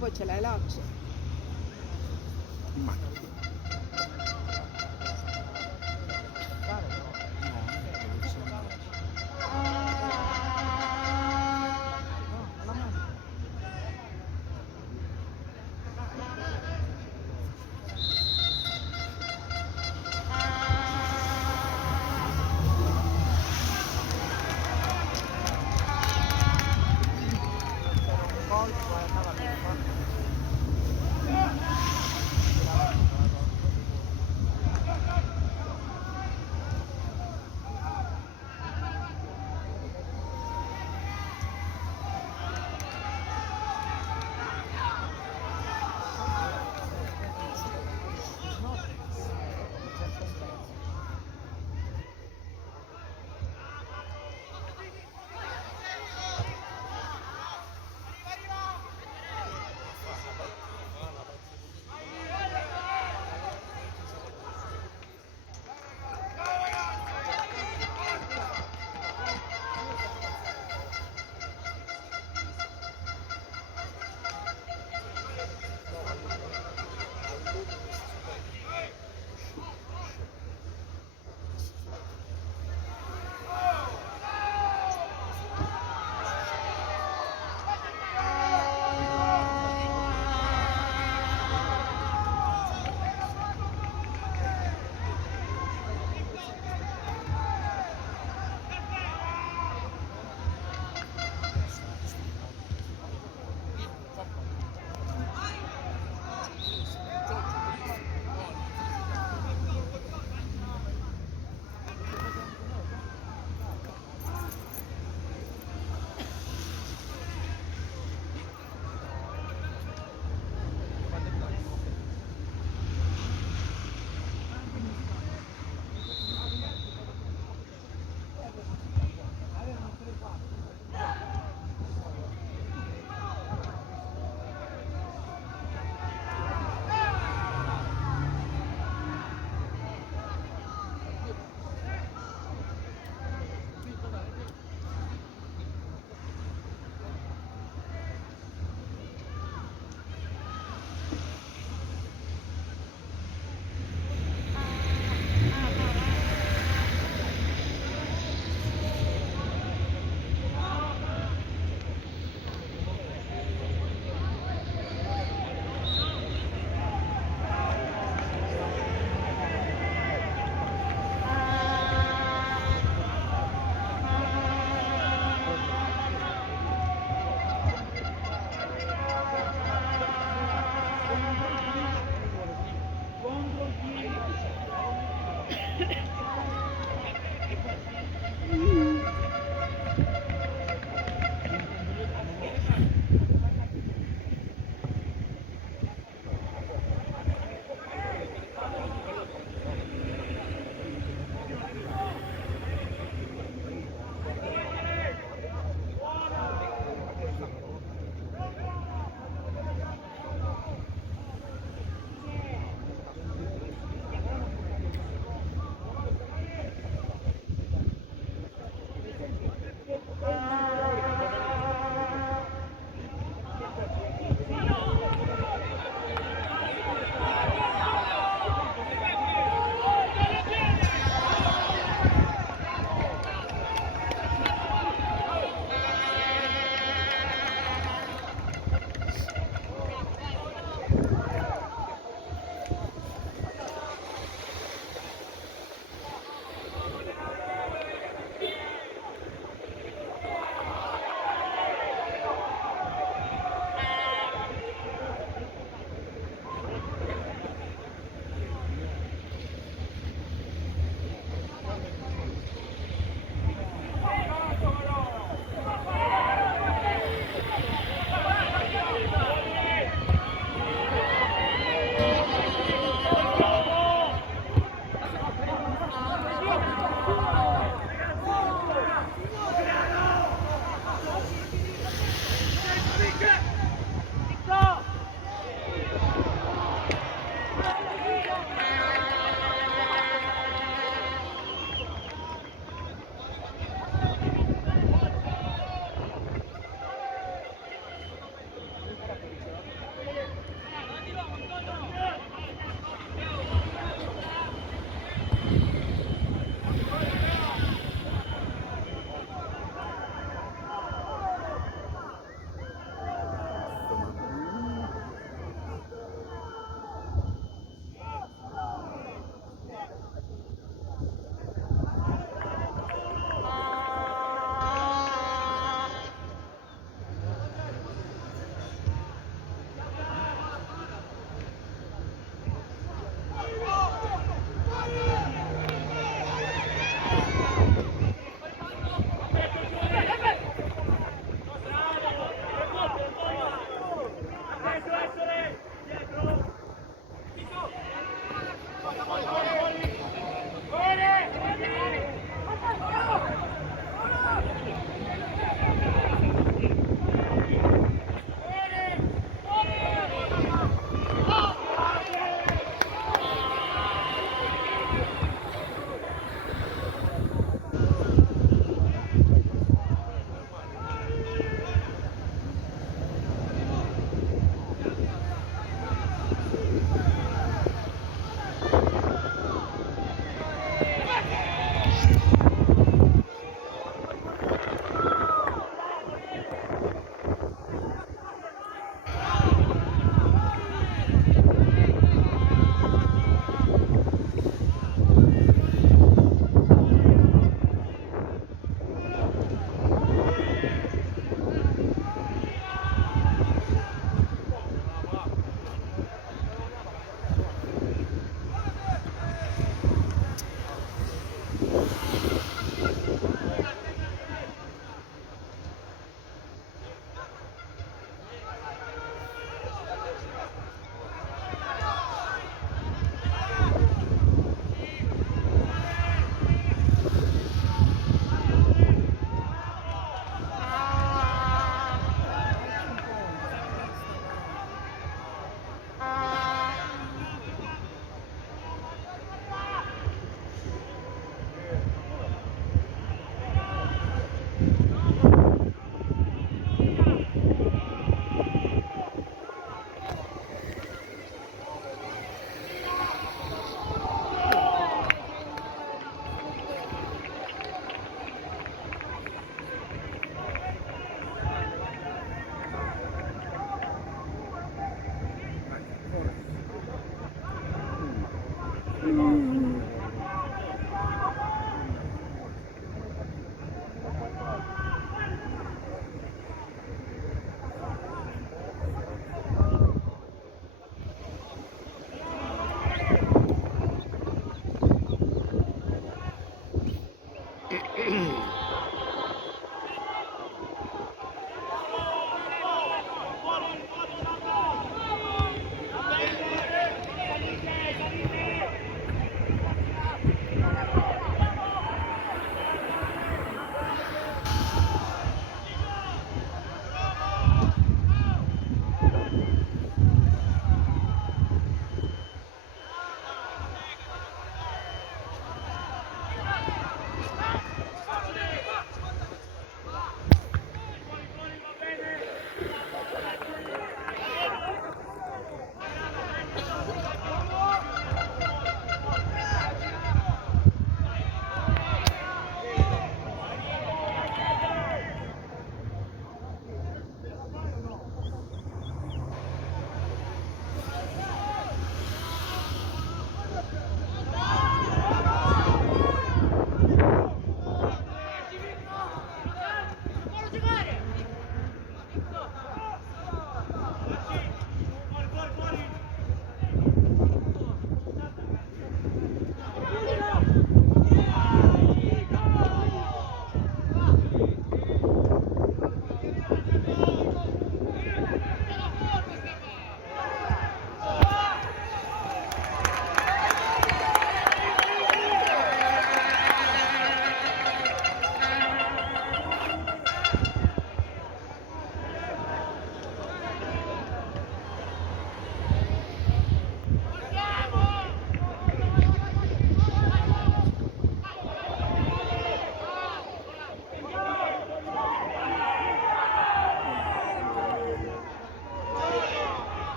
poi ce l'hai l'occhio. Ma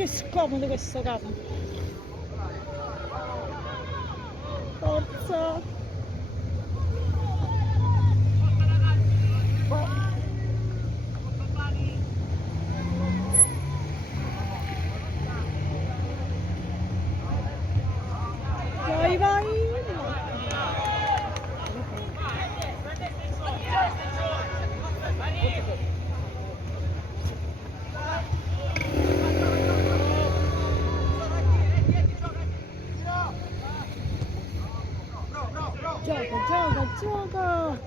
Che scomodo questo campo. Forza. Vai, vai. Gioca.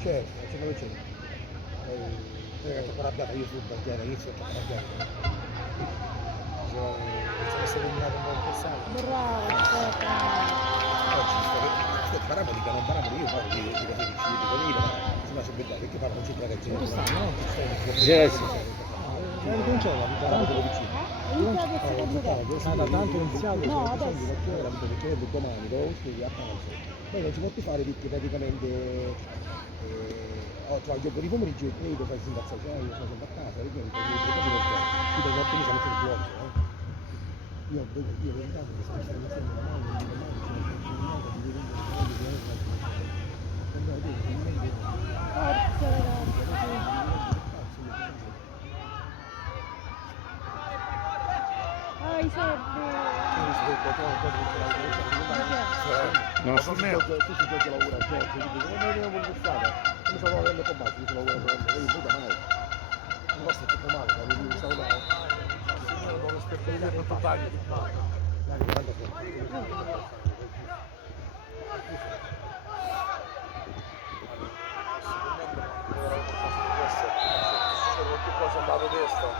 Certo, secondo me c'è. Troppo arrabbiato io sul bandiera, inizio troppo arrabbiato. Sono stato eliminato un po' in passato. Bravo. Oggi sto paraboli che non paraboli, io parlo di cose che ci dico, se no c'è bellezza, perché parlo con ragazzi. Non sta, no? C'è ricominciato la vita da vicino. Da tanto iniziato, no, adesso. Perché era perché domani, dopo studi a pranzo. Poi non si può più fare perché praticamente tra il gioco di pomeriggio e poi lo fai sin da io sono sempre a casa, perché mi da 8 mesi sono più oggi, io vedo intanto che sto facendo la mano, non mi domani, ci Forza ragazzi. Vai Sergio. No, su me. Tu si giochi lavora a Giorgio, quindi come non avevo conversato, mi sono avendo con base, mi sono lavorato con lui, non da mai. Non va stato troppo male, quando mi stavo là. Signore, non lo aspetto di tutto taglio. Qualche cosa andato a destra,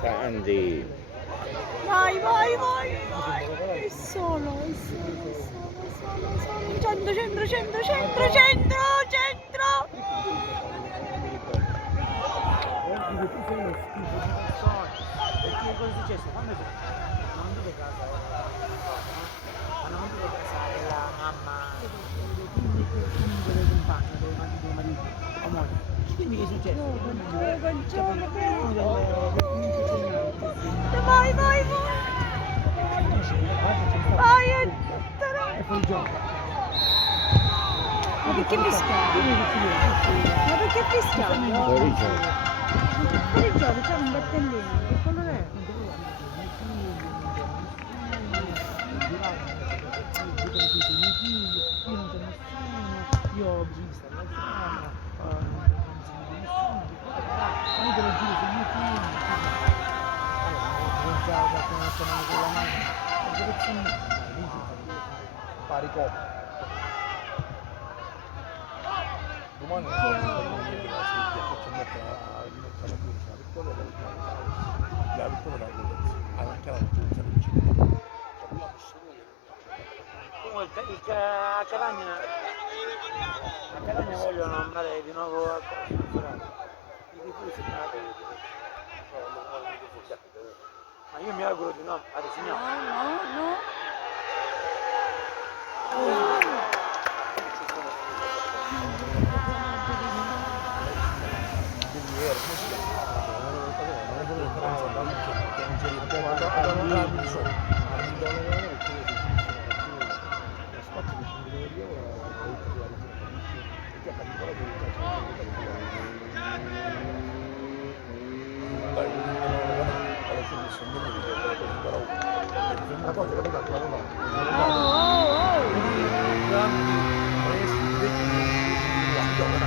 Sandy. Vai. È solo. Centro. Perché cosa è successo? Quando non dove casa non dove casa la mamma delle compagne, del marito, amore. Quindi che è successo? Vai. Vai, E poi gioca. ma perché fischiamo? Fuori Fuori gioco, c'è un battellino, che colore è? Io ho visto la zona, anche lo giro sui miei figli, non c'è qualcuno con la mano, pari coppa. Domani non faccio mettere la buccia, perché allora la vittoria anche la vittoria comunque a Caragna vogliono andare di nuovo a i tifosi ma io mi auguro di no, a Resignano. No.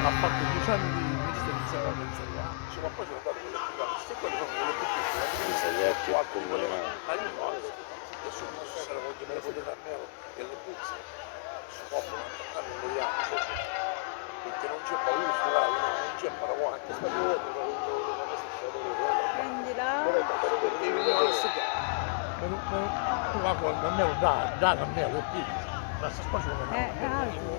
Ha fatto 10 anni di mister in Sala, ma poi sono andato con le private, queste qua sono le più piccole. con le mani. Ma io no, adesso stasera voglio me le potete a me e le pizze. Scopo, non vogliamo, perché non c'è paura, non c'è paura, anche spagnolo, Prendila. tu va con Cammelo, da Cammelo, e qui, ma sta spagnolo. Alto.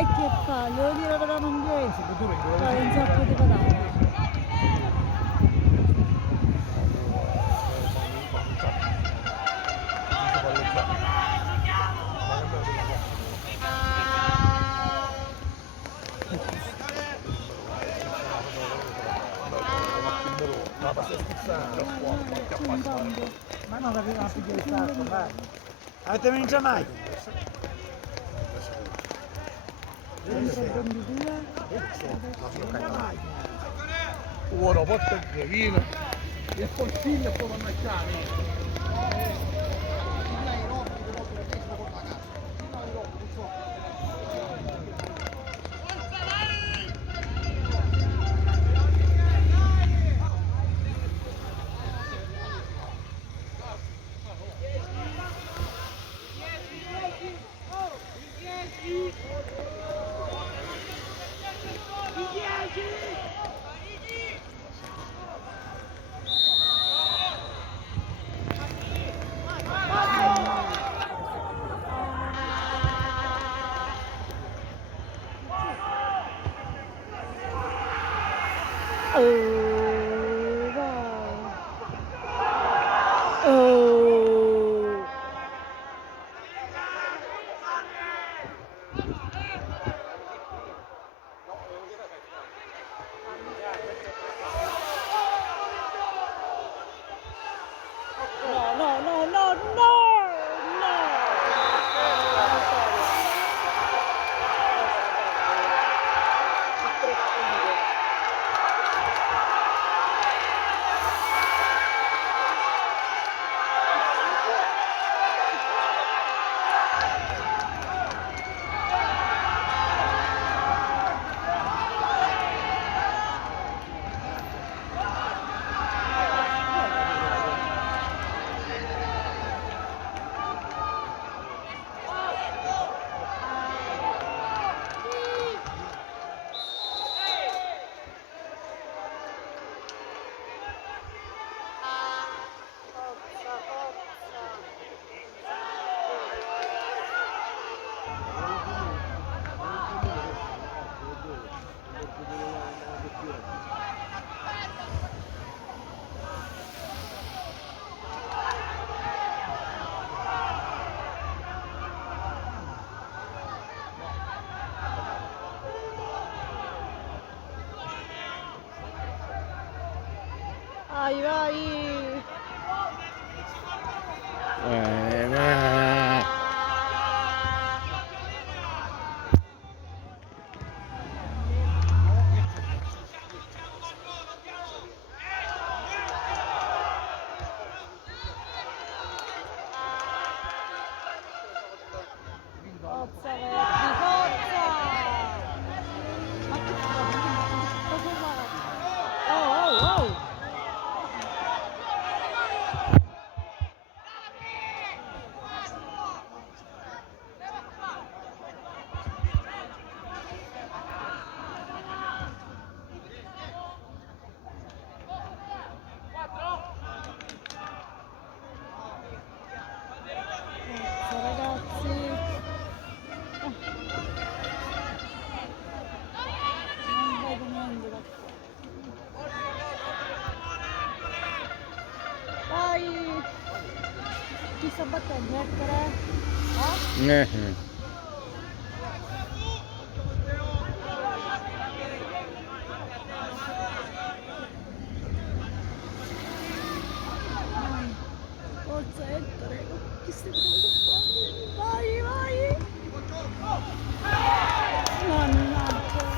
Che fa? Devo dire la parola inglese. Fare un sacco di patate. Ma non capivo più di stato, vai. Avete vinto mai? 22. Ora porta il gravino e poi fino e poi vanno a chiave. Vai, vai. Forza, Verdi, forza! Ma che cosa fa? Oh, oh, oh! Forza, ragazzi! Non vedo niente da qua. Vai! Chi sta battendo, Ettore? Ah? Forza Ettore, che stai facendo qua? Vai, vai! Mannaggia!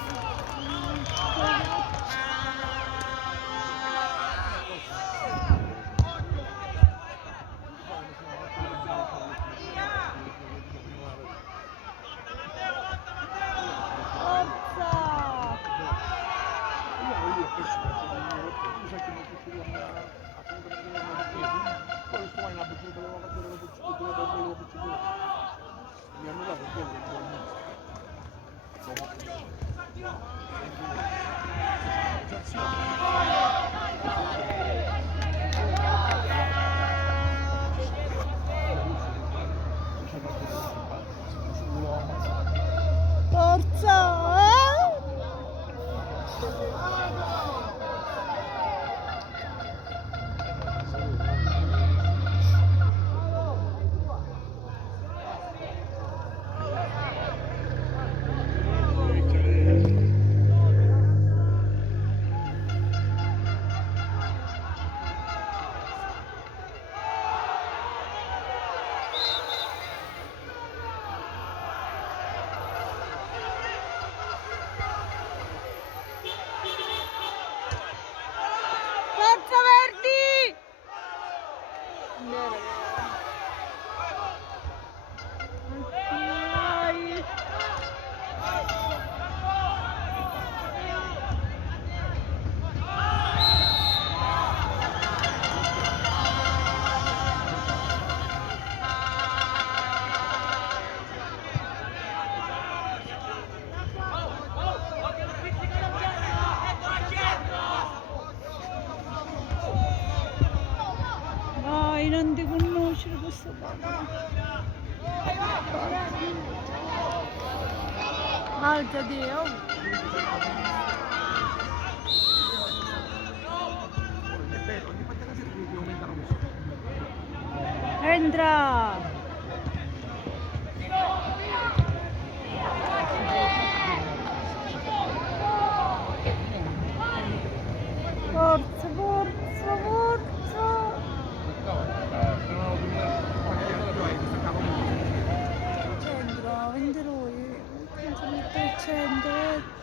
Forza! Forza Verdi! Vai. Vai, non ti conoscere questo padre. Alzati, oh. Entra! Forza, forza, forza! Centro, 20 lui, penso di mettere il centro.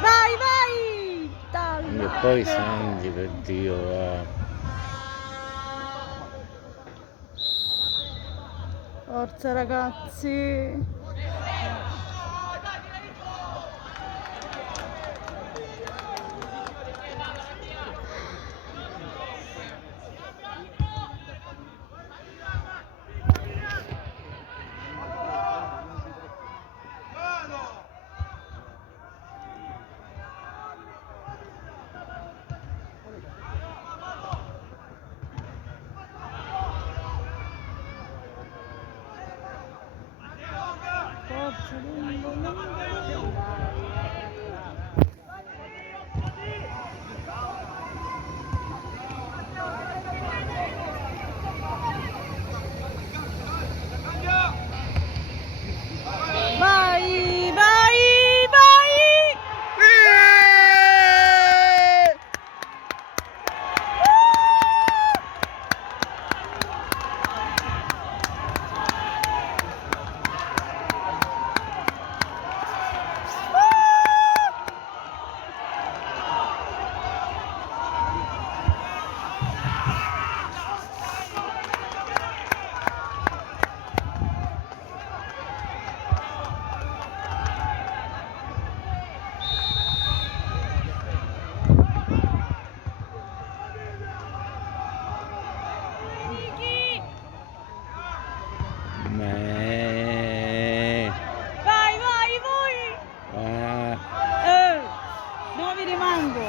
Vai, vai! E poi Sanji, per Dio, va. Forza ragazzi! Forza, lungo, lungo. Vai, vai, vai! Vai, vai, vai! Dove vi rimango?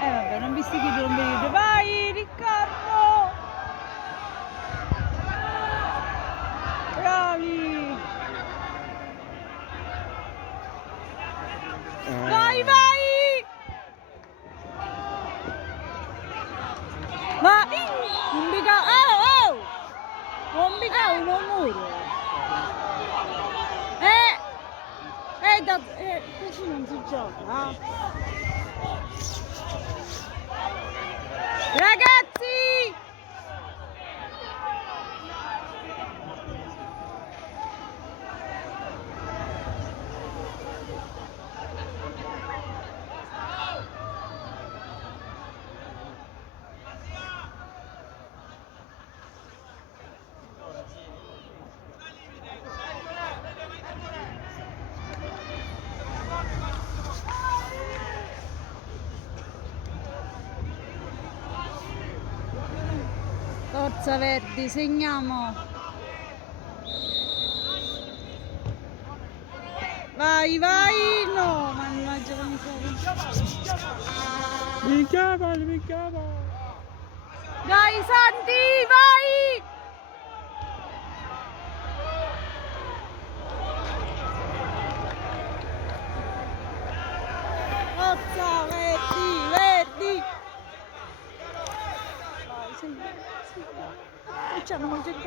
Vabbè, non vi stichite, non vi dite. Vai, Riccardo! Bravi! Vai, vai! Ma non mi ca... Oh! Non mi ca uno muro! Così non si gioca, Ragazzi! Forza Verdi, segniamo. Vai, vai! No, mannaggia come sei. Minchiava! Dai Santi, vai! Forza Verdi, Verdi! Vai, segna. E ci hanno mangiato il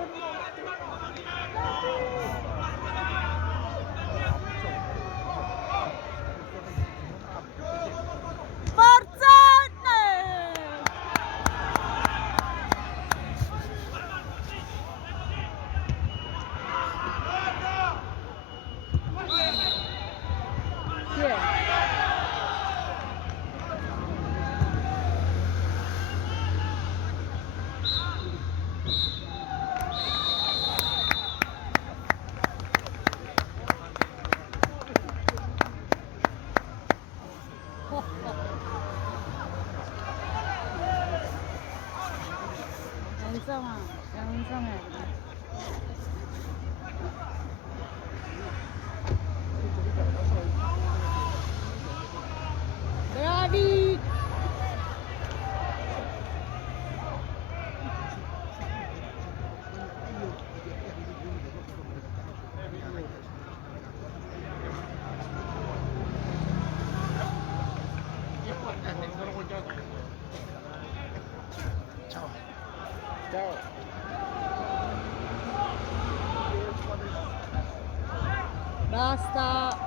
Forza! Chi è? Insomma, è un merda. Bravi! Ciao. Basta!